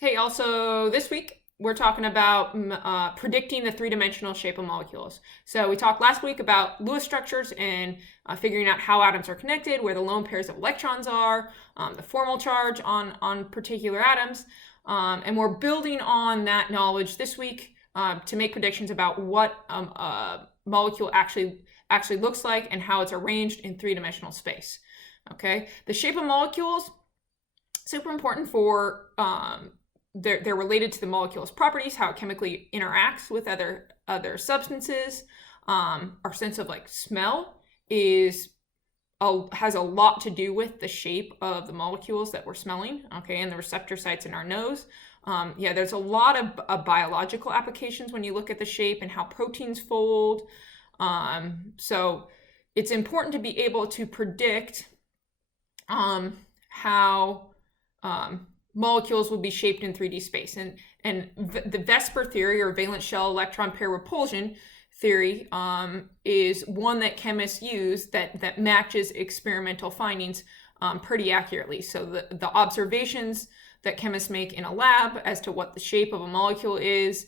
Hey, also this week we're talking about predicting the three-dimensional shape of molecules. So we talked last week about Lewis structures and figuring out how atoms are connected, where the lone pairs of electrons are, the formal charge on particular atoms, and we're building on that knowledge this week to make predictions about what a molecule actually looks like and how it's arranged in three-dimensional space. Okay, the shape of molecules, super important for they're related to the molecule's properties, how it chemically interacts with other substances. Our sense of like smell has a lot to do with the shape of the molecules that we're smelling, okay, and the receptor sites in our nose. Yeah, there's a lot of biological applications when you look at the shape and how proteins fold. So it's important to be able to predict how molecules will be shaped in 3D space. And the VSEPR theory, or valence shell electron pair repulsion theory, is one that chemists use that matches experimental findings pretty accurately. So the observations that chemists make in a lab as to what the shape of a molecule is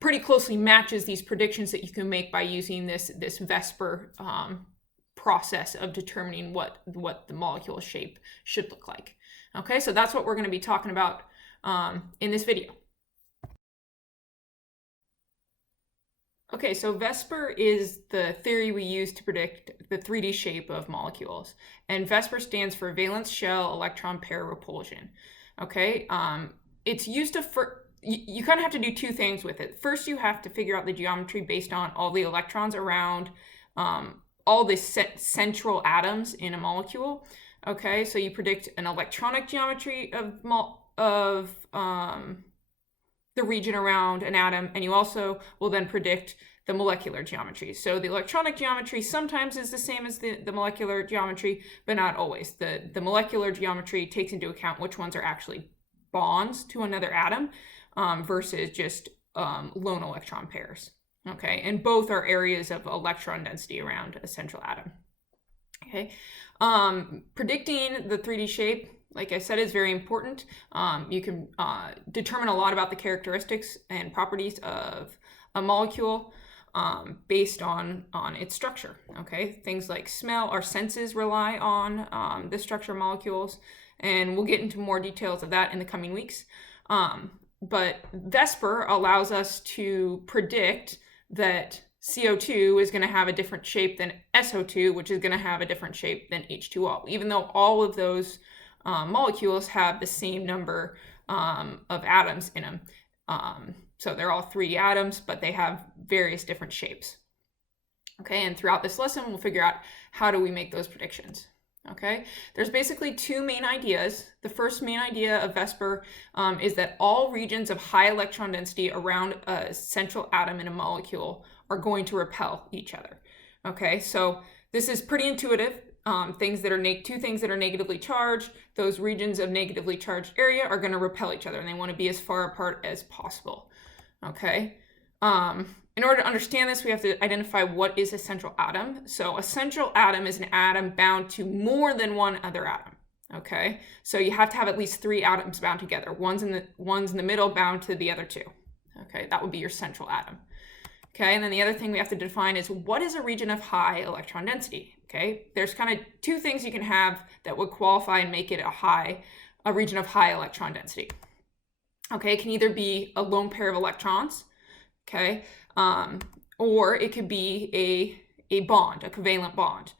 pretty closely matches these predictions that you can make by using this VSEPR process of determining what the molecule shape should look like. Okay, so that's what we're going to be talking about in this video. Okay, so VSEPR is the theory we use to predict the 3D shape of molecules. And VSEPR stands for valence shell electron pair repulsion. Okay, it's used to, you kind of have to do two things with it. First, you have to figure out the geometry based on all the electrons around all the central atoms in a molecule. Okay, so you predict an electronic geometry of the region around an atom, and you also will then predict the molecular geometry. So the electronic geometry sometimes is the same as the molecular geometry, but not always. The molecular geometry takes into account which ones are actually bonds to another atom versus just lone electron pairs. Okay, and both are areas of electron density around a central atom. Okay, predicting the 3D shape, like I said, is very important. You can determine a lot about the characteristics and properties of a molecule based on its structure. Okay, things like smell, our senses rely on the structure of molecules, and we'll get into more details of that in the coming weeks. But VSEPR allows us to predict that CO2 is going to have a different shape than SO2, which is going to have a different shape than H2O, even though all of those molecules have the same number of atoms in them. So they're all 3 atoms, but they have various different shapes. Okay, and throughout this lesson, we'll figure out how do we make those predictions. Okay, there's basically 2 main ideas. The first main idea of VSEPR is that all regions of high electron density around a central atom in a molecule are going to repel each other. Okay, so this is pretty intuitive. Two things that are negatively charged, those regions of negatively charged area are going to repel each other, and they want to be as far apart as possible. Okay. In order to understand this, we have to identify what is a central atom. So a central atom is an atom bound to more than one other atom. Okay, so you have to have at least 3 atoms bound together. One's in the middle, bound to the other 2. Okay, that would be your central atom. Okay, and then the other thing we have to define is what is a region of high electron density. Okay, there's kind of 2 things you can have that would qualify and make it a region of high electron density. Okay, it can either be a lone pair of electrons, okay, or it could be a bond, a covalent bond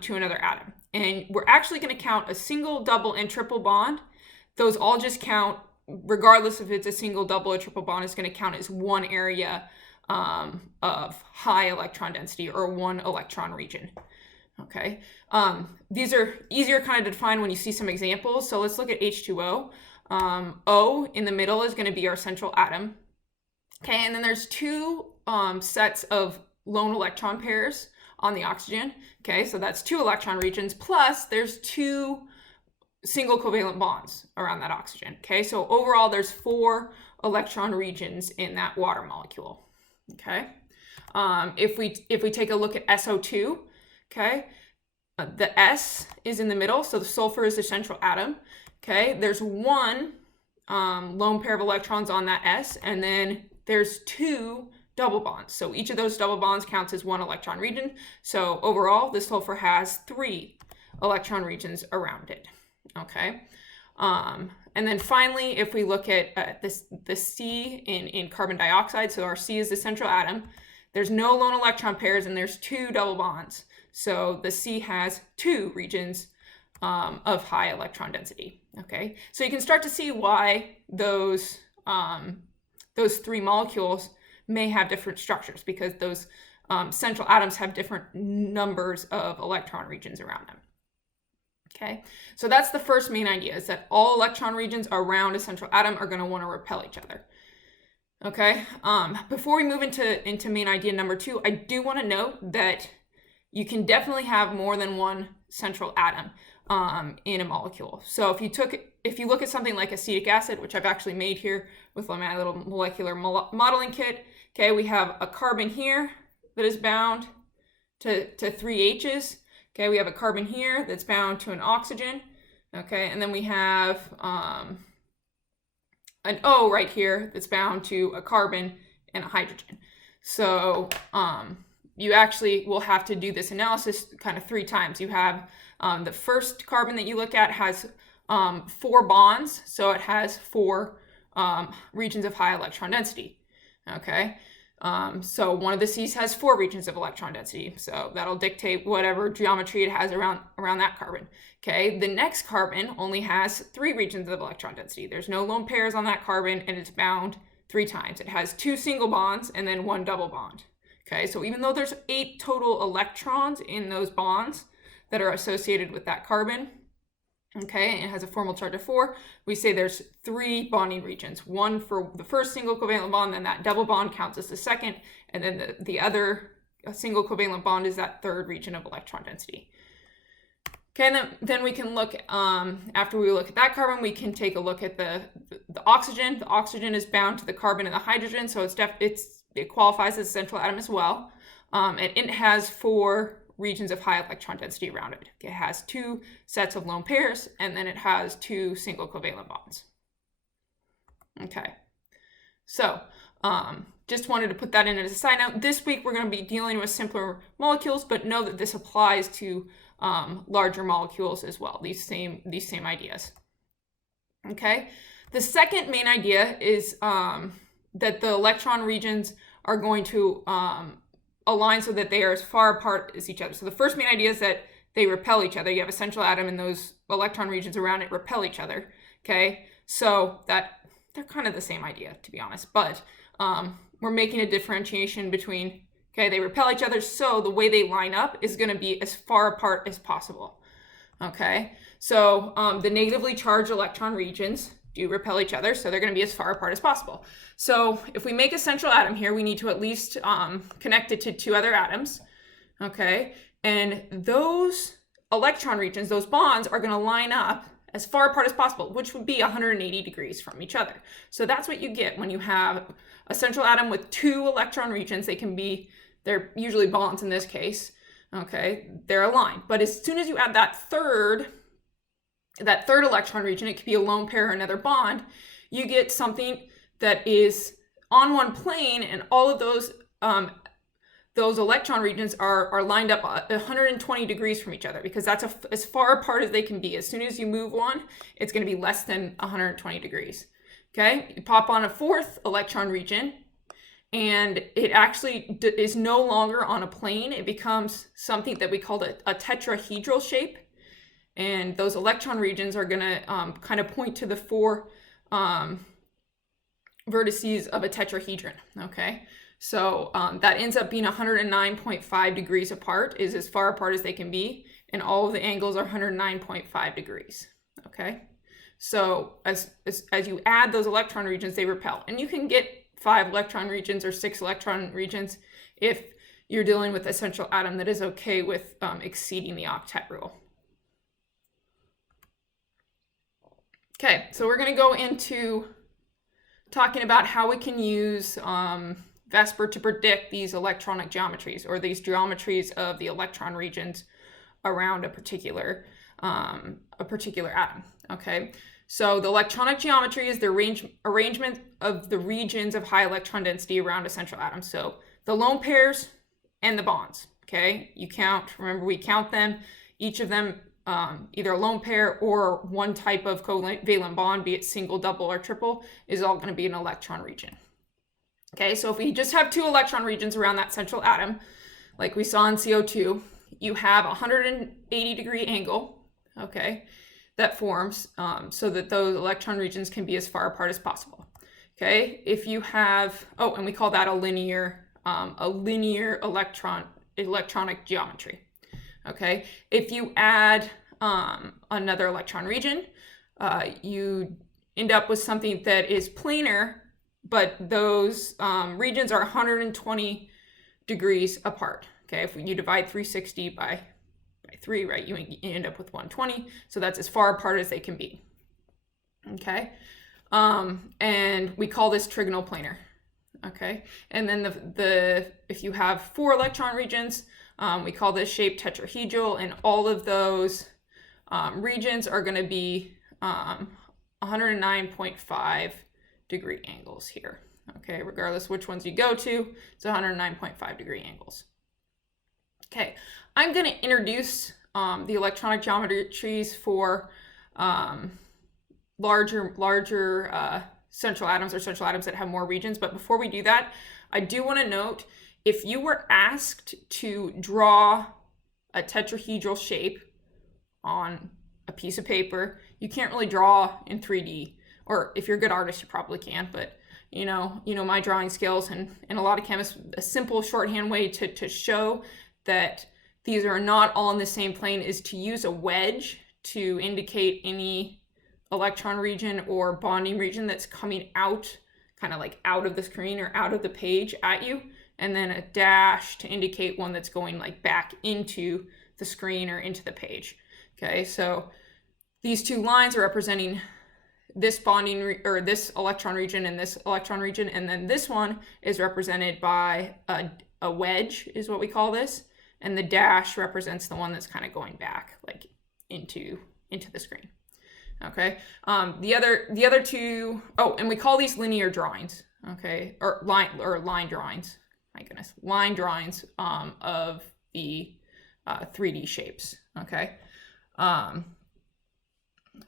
to another atom. And we're actually going to count a single, double, and triple bond. Those all just count, regardless if it's a single, double, or triple bond, it's going to count as one area of high electron density, or one electron region. Okay, these are easier kind of to define when you see some examples. So let's look at H2O. O in the middle is going to be our central atom. Okay, and then there's 2 sets of lone electron pairs on the oxygen. Okay, so that's 2 electron regions, plus there's 2 single covalent bonds around that oxygen. Okay, so overall there's 4 electron regions in that water molecule. Okay, if we take a look at SO2, okay, the S is in the middle, so the sulfur is the central atom. Okay, there's one lone pair of electrons on that S, and then there's two double bonds. So each of those double bonds counts as one electron region. So overall, the sulfur has 3 electron regions around it. Okay. And then finally, if we look at the C in carbon dioxide, so our C is the central atom, there's no lone electron pairs and there's 2 double bonds. So the C has 2 regions of high electron density. Okay, so you can start to see why those 3 molecules may have different structures, because those central atoms have different numbers of electron regions around them. Okay, so that's the first main idea, is that all electron regions around a central atom are going to want to repel each other. Okay, before we move into main idea number 2, I do want to note that you can definitely have more than one central atom in a molecule. So if you look at something like acetic acid, which I've actually made here with my little molecular modeling kit, okay, we have a carbon here that is bound to 3 H's. Okay, we have a carbon here that's bound to an oxygen. Okay, and then we have an O right here that's bound to a carbon and a hydrogen. So you actually will have to do this analysis kind of 3 times. You have the first carbon that you look at has 4 bonds, so it has 4 regions of high electron density. Okay, so one of the C's has 4 regions of electron density, so that'll dictate whatever geometry it has around that carbon. Okay, the next carbon only has 3 regions of electron density. There's no lone pairs on that carbon, and it's bound 3 times. It has 2 single bonds and then 1 double bond. Okay, so even though there's 8 total electrons in those bonds that are associated with that carbon, okay, and it has a formal charge of 4, we say there's 3 bonding regions. One for the first single covalent bond, then that double bond counts as the second, and then the other single covalent bond is that 3rd region of electron density. Okay, and then we can look, after we look at that carbon, we can take a look at the oxygen. The oxygen is bound to the carbon and the hydrogen, so it qualifies as a central atom as well. And it has 4 regions of high electron density around it. It has 2 sets of lone pairs, and then it has 2 single covalent bonds. Okay, so just wanted to put that in as a side note. This week we're going to be dealing with simpler molecules, but know that this applies to larger molecules as well, these same ideas. Okay, the second main idea is that the electron regions are going to align so that they are as far apart as each other. So the first main idea is that they repel each other. You have a central atom and those electron regions around it repel each other. Okay, so they're kind of the same idea, to be honest, but we're making a differentiation between, okay, they repel each other, so the way they line up is going to be as far apart as possible. Okay, so the negatively charged electron regions do repel each other, so they're going to be as far apart as possible. So if we make a central atom here, we need to at least connect it to 2 other atoms. Okay, and those electron regions, those bonds, are going to line up as far apart as possible, which would be 180 degrees from each other. So that's what you get when you have a central atom with 2 electron regions. They're usually bonds in this case. Okay, they're aligned. But as soon as you add that third electron region, it could be a lone pair or another bond, you get something that is on one plane, and all of those electron regions are lined up 120 degrees from each other, because that's as far apart as they can be. As soon as you move one, it's going to be less than 120 degrees. Okay, you pop on a 4th electron region, and it actually is no longer on a plane. It becomes something that we call a tetrahedral shape. And those electron regions are going to kind of point to the 4 vertices of a tetrahedron. Okay, so that ends up being 109.5 degrees apart, is as far apart as they can be, and all of the angles are 109.5 degrees. Okay, so as you add those electron regions, they repel, and you can get 5 electron regions or 6 electron regions if you're dealing with a central atom that is okay with exceeding the octet rule. Okay, so we're going to go into talking about how we can use VSEPR to predict these electronic geometries, or these geometries of the electron regions around a particular atom. Okay, so the electronic geometry is the arrangement of the regions of high electron density around a central atom. So the lone pairs and the bonds. Okay, remember we count them, each of them either a lone pair or one type of covalent bond, be it single, double, or triple, is all going to be an electron region. Okay, so if we just have 2 electron regions around that central atom, like we saw in CO2, you have a 180-degree angle, okay, that forms so that those electron regions can be as far apart as possible. Okay, if you have, and we call that a linear electronic geometry. Okay, if you add another electron region, you end up with something that is planar, but those regions are 120 degrees apart. Okay, if you divide 360 by 3, right, you end up with 120. So that's as far apart as they can be. Okay, and we call this trigonal planar. Okay, and then if you have 4 electron regions, we call this shape tetrahedral, and all of those regions are going to be 109.5 degree angles here. Okay, regardless which ones you go to, it's 109.5 degree angles. Okay, I'm going to introduce the electronic geometries for larger central atoms, or central atoms that have more regions. But before we do that, I do want to note, if you were asked to draw a tetrahedral shape on a piece of paper, you can't really draw in 3D. Or if you're a good artist, you probably can, but you know my drawing skills, and a lot of chemists, a simple shorthand way to show that these are not all in the same plane is to use a wedge to indicate any electron region or bonding region that's coming out, kind of like out of the screen or out of the page at you, and then a dash to indicate one that's going like back into the screen or into the page. Okay, so these 2 lines are representing this bonding or this electron region and this electron region, and then this one is represented by a wedge, is what we call this, and the dash represents the one that's kind of going back like into the screen. Okay, the other 2, and we call these linear drawings. Okay, or line drawings. My goodness, line drawings of the 3D shapes. Okay.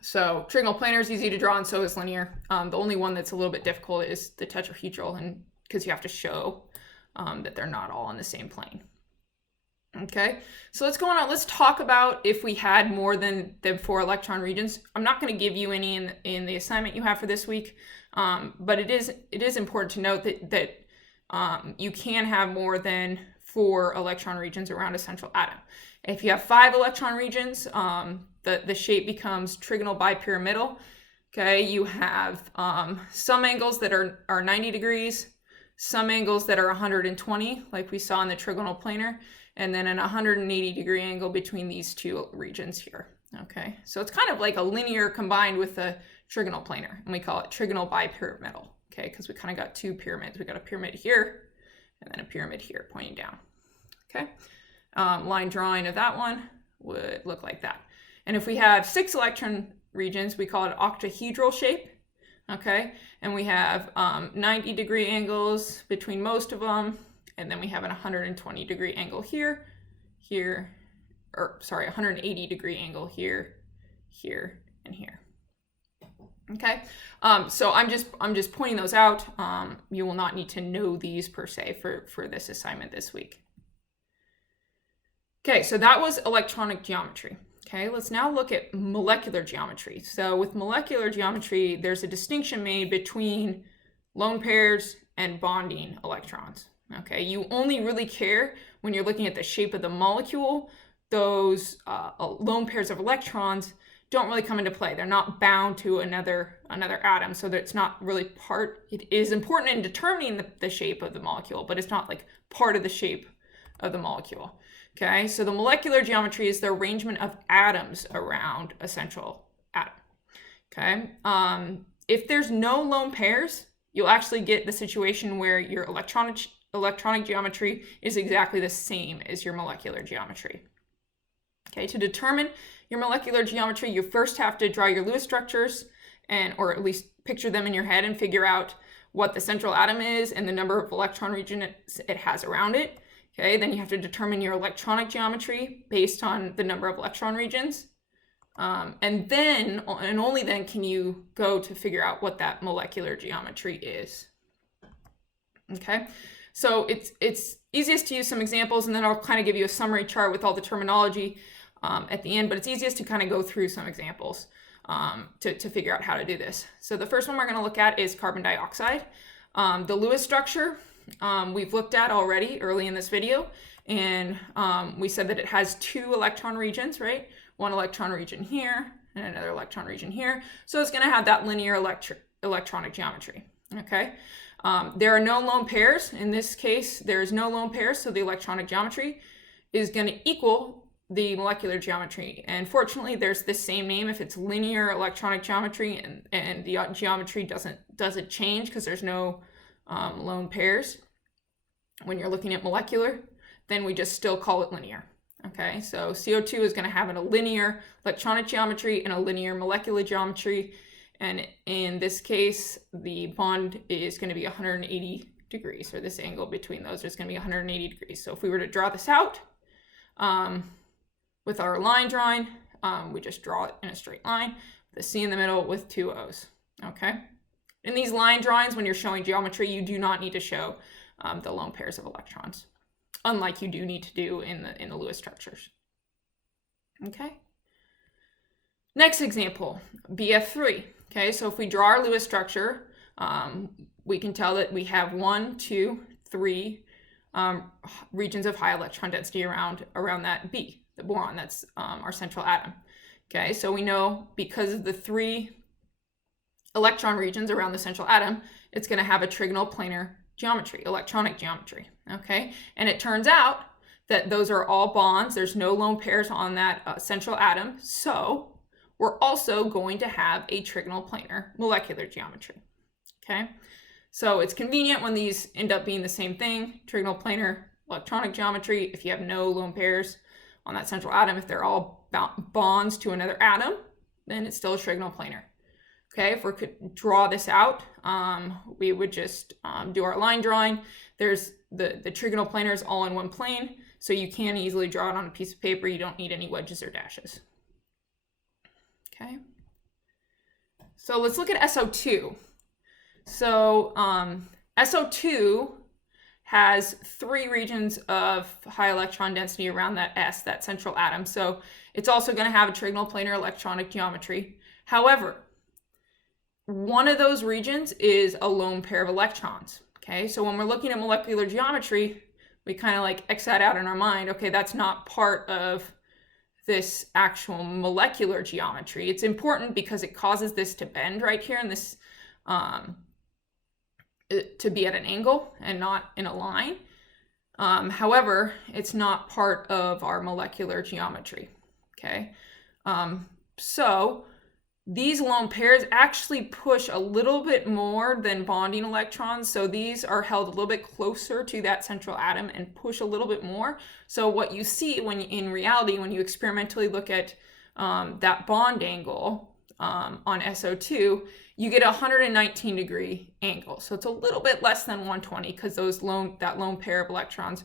So trigonal planar is easy to draw, and so is linear. The only one that's a little bit difficult is the tetrahedral, and because you have to show that they're not all on the same plane. Okay, so let's go on. Let's talk about if we had more than 4 electron regions. I'm not going to give you any in the assignment you have for this week, but it is important to note that you can have more than 4 electron regions around a central atom. If you have 5 electron regions, the shape becomes trigonal bipyramidal. Okay, you have some angles that are 90 degrees, some angles that are 120, like we saw in the trigonal planar, and then an 180 degree angle between these 2 regions here. Okay, so it's kind of like a linear combined with a trigonal planar, and we call it trigonal bipyramidal. Okay, because we kind of got 2 pyramids. We got a pyramid here, and then a pyramid here pointing down. Okay, line drawing of that one would look like that. And if we have 6 electron regions, we call it octahedral shape. Okay, and we have 90 degree angles between most of them, and then we have an 120 degree angle here, 180 degree angle here, here, and here. Okay, so I'm just pointing those out. You will not need to know these per se for this assignment this week. Okay, so that was electronic geometry. Okay, let's now look at molecular geometry. So with molecular geometry, there's a distinction made between lone pairs and bonding electrons. Okay, you only really care when you're looking at the shape of the molecule. Those lone pairs of electrons don't really come into play. They're not bound to another atom, so that it's not really part. It is important in determining the shape of the molecule, but it's not like part of the shape of the molecule. Okay, so the molecular geometry is the arrangement of atoms around a central atom. Okay, if there's no lone pairs, you'll actually get the situation where your electronic geometry is exactly the same as your molecular geometry. Okay, to determine your molecular geometry, you first have to draw your Lewis structures, or at least picture them in your head and figure out what the central atom is and the number of electron regions it has around it. Okay, then you have to determine your electronic geometry based on the number of electron regions. And then, and only then, can you go to figure out what that molecular geometry is. Okay, so it's easiest to use some examples, and then I'll kind of give you a summary chart with all the terminology at the end, but it's easiest to kind of go through some examples to figure out how to do this. So the first one we're going to look at is carbon dioxide. The Lewis structure we've looked at already early in this video, and we said that it has 2 electron regions, right? One electron region here and another electron region here. So it's going to have that linear electronic geometry, okay? There are no lone pairs. In this case, there's no lone pairs, so the electronic geometry is going to equal the molecular geometry. And fortunately, there's the same name if it's linear electronic geometry, and the geometry doesn't change because there's no lone pairs. When you're looking at molecular, then we just still call it linear. Okay, so CO2 is going to have a linear electronic geometry and a linear molecular geometry. And in this case, the bond is going to be 180 degrees, or this angle between those is going to be 180 degrees. So if we were to draw this out with our line drawing, we just draw it in a straight line, the C in the middle with 2 O's. Okay. In these line drawings, when you're showing geometry, you do not need to show the lone pairs of electrons, unlike you do need to do in the Lewis structures. Okay. Next example, BF3. Okay, so if we draw our Lewis structure, we can tell that we have 1, 2, 3 regions of high electron density around that B, the boron. That's our central atom. Okay, so we know because of the 3 electron regions around the central atom, it's going to have a trigonal planar geometry, electronic geometry. Okay, and it turns out that those are all bonds. There's no lone pairs on that central atom, so we're also going to have a trigonal planar molecular geometry. Okay, so it's convenient when these end up being the same thing, trigonal planar electronic geometry. If you have no lone pairs on that central atom, if they're all bonds to another atom, then it's still a trigonal planar. Okay, if we could draw this out, we would just do our line drawing. There's the trigonal planars all in one plane, so you can easily draw it on a piece of paper. You don't need any wedges or dashes. Okay, so let's look at SO2. So SO2 has 3 regions of high electron density around that S, that central atom. So it's also going to have a trigonal planar electronic geometry. However, one of those regions is a lone pair of electrons. Okay, so when we're looking at molecular geometry, we kind of like X that out in our mind. Okay, that's not part of this actual molecular geometry. It's important because it causes this to bend right here, and this to be at an angle and not in a line. However, it's not part of our molecular geometry. Okay, so these lone pairs actually push a little bit more than bonding electrons. So these are held a little bit closer to that central atom and push a little bit more. So what you see when in reality, when you experimentally look at that bond angle on SO2, you get a 119 degree angle. So it's a little bit less than 120 because that lone pair of electrons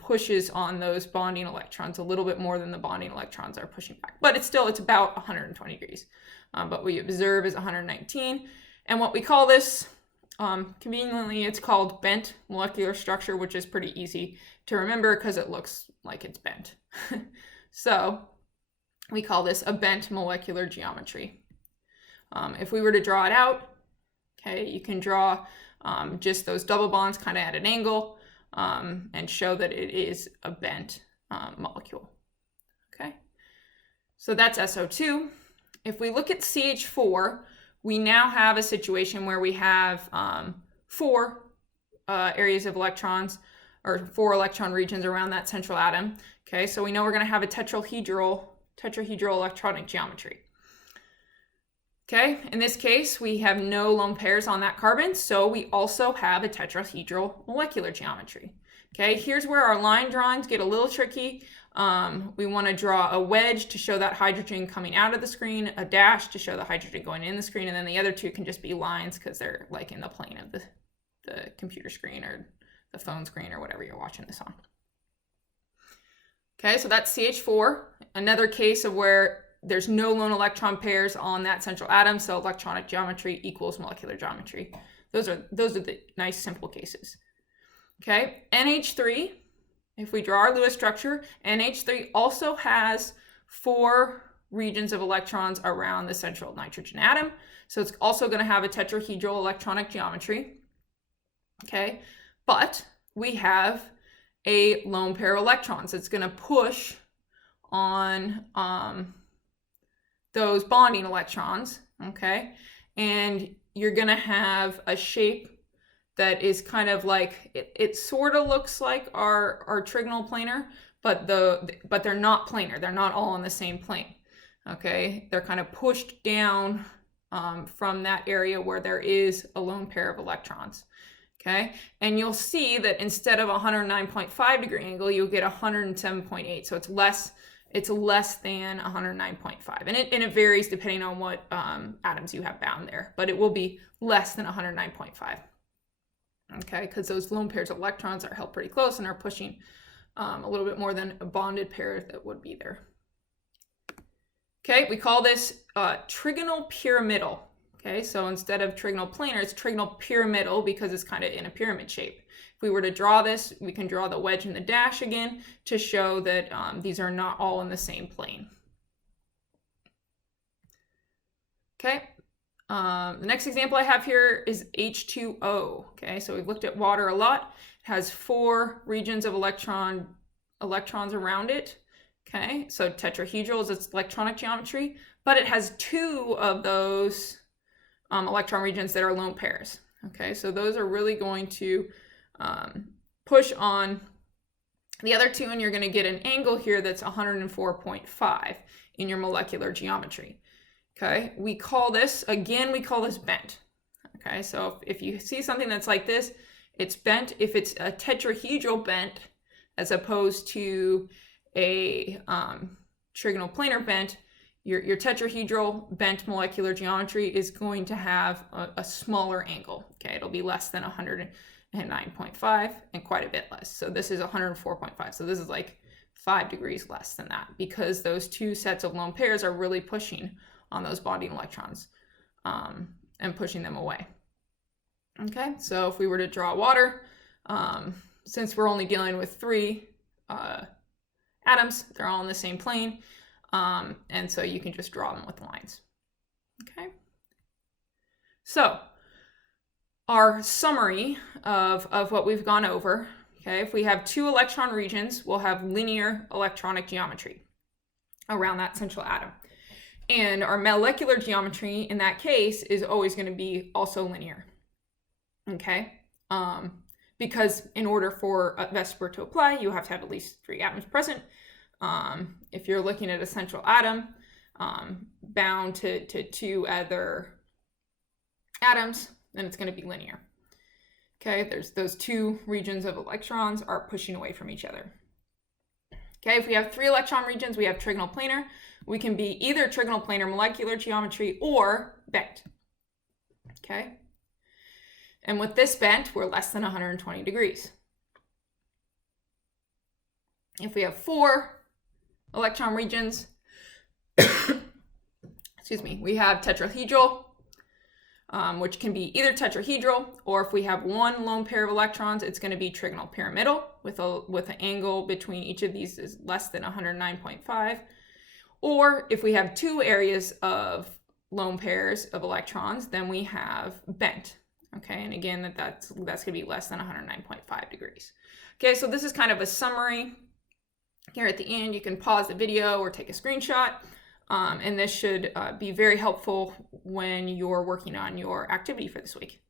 pushes on those bonding electrons a little bit more than the bonding electrons are pushing back. But it's about 120 degrees. But what we observe is 119. And what we call this, conveniently, it's called bent molecular structure, which is pretty easy to remember because it looks like it's bent. So we call this a bent molecular geometry. If we were to draw it out, okay, you can draw just those double bonds kind of at an angle and show that it is a bent molecule. Okay, so that's SO2. If we look at CH4, we now have a situation where we have 4 areas of electrons, or 4 electron regions around that central atom. Okay, so we know we're going to have a tetrahedral electronic geometry. Okay, in this case, we have no lone pairs on that carbon, so we also have a tetrahedral molecular geometry. Okay, here's where our line drawings get a little tricky. We want to draw a wedge to show that hydrogen coming out of the screen, a dash to show the hydrogen going in the screen, and then the other two can just be lines because they're like in the plane of the computer screen or the phone screen or whatever you're watching this on. Okay, so that's CH4, another case of where there's no lone electron pairs on that central atom, so electronic geometry equals molecular geometry. Those are the nice simple cases. Okay, NH3, if we draw our Lewis structure, NH3 also has 4 regions of electrons around the central nitrogen atom, so it's also going to have a tetrahedral electronic geometry. Okay, but we have a lone pair of electrons. It's going to push on those bonding electrons, okay? And you're going to have a shape that is kind of like, it sort of looks like our trigonal planar, but they're not planar. They're not all on the same plane, okay? They're kind of pushed down from that area where there is a lone pair of electrons. Okay, and you'll see that instead of a 109.5 degree angle, you'll get 107.8. So it's less than 109.5, and it varies depending on what atoms you have bound there, but it will be less than 109.5. Okay, because those lone pairs of electrons are held pretty close and are pushing a little bit more than a bonded pair that would be there. Okay, we call this trigonal pyramidal. Okay, so instead of trigonal planar, it's trigonal pyramidal because it's kind of in a pyramid shape. If we were to draw this, we can draw the wedge and the dash again to show that these are not all in the same plane. Okay, the next example I have here is H2O. Okay, so we've looked at water a lot. It has 4 regions of electrons around it. Okay, so tetrahedral is its electronic geometry, but it has 2 of those electron regions that are lone pairs. Okay, so those are really going to push on the other 2, and you're going to get an angle here that's 104.5 in your molecular geometry. Okay, we call this bent. Okay, so if you see something that's like this, it's bent. If it's a tetrahedral bent as opposed to a trigonal planar bent, your tetrahedral bent molecular geometry is going to have a smaller angle. Okay, it'll be less than 109.5 and quite a bit less. So this is 104.5. So this is like 5 degrees less than that because those 2 sets of lone pairs are really pushing on those bonding electrons and pushing them away. Okay, so if we were to draw water, since we're only dealing with 3 atoms, they're all in the same plane. And so you can just draw them with lines. Okay. So our summary of what we've gone over, okay, if we have 2 electron regions, we'll have linear electronic geometry around that central atom. And our molecular geometry in that case is always going to be also linear. Okay. Because in order for VSEPR to apply, you have to have at least 3 atoms present. If you're looking at a central atom bound to 2 other atoms, then it's going to be linear. Okay, there's those 2 regions of electrons are pushing away from each other. Okay, if we have 3 electron regions, we have trigonal planar. We can be either trigonal planar molecular geometry or bent. Okay, and with this bent, we're less than 120 degrees. If we have 4 electron regions, excuse me, we have tetrahedral, which can be either tetrahedral, or if we have 1 lone pair of electrons, it's going to be trigonal pyramidal with an angle between each of these is less than 109.5. Or if we have 2 areas of lone pairs of electrons, then we have bent. Okay, and again, that's going to be less than 109.5 degrees. Okay, so this is kind of a summary. Here at the end, you can pause the video or take a screenshot, and this should be very helpful when you're working on your activity for this week.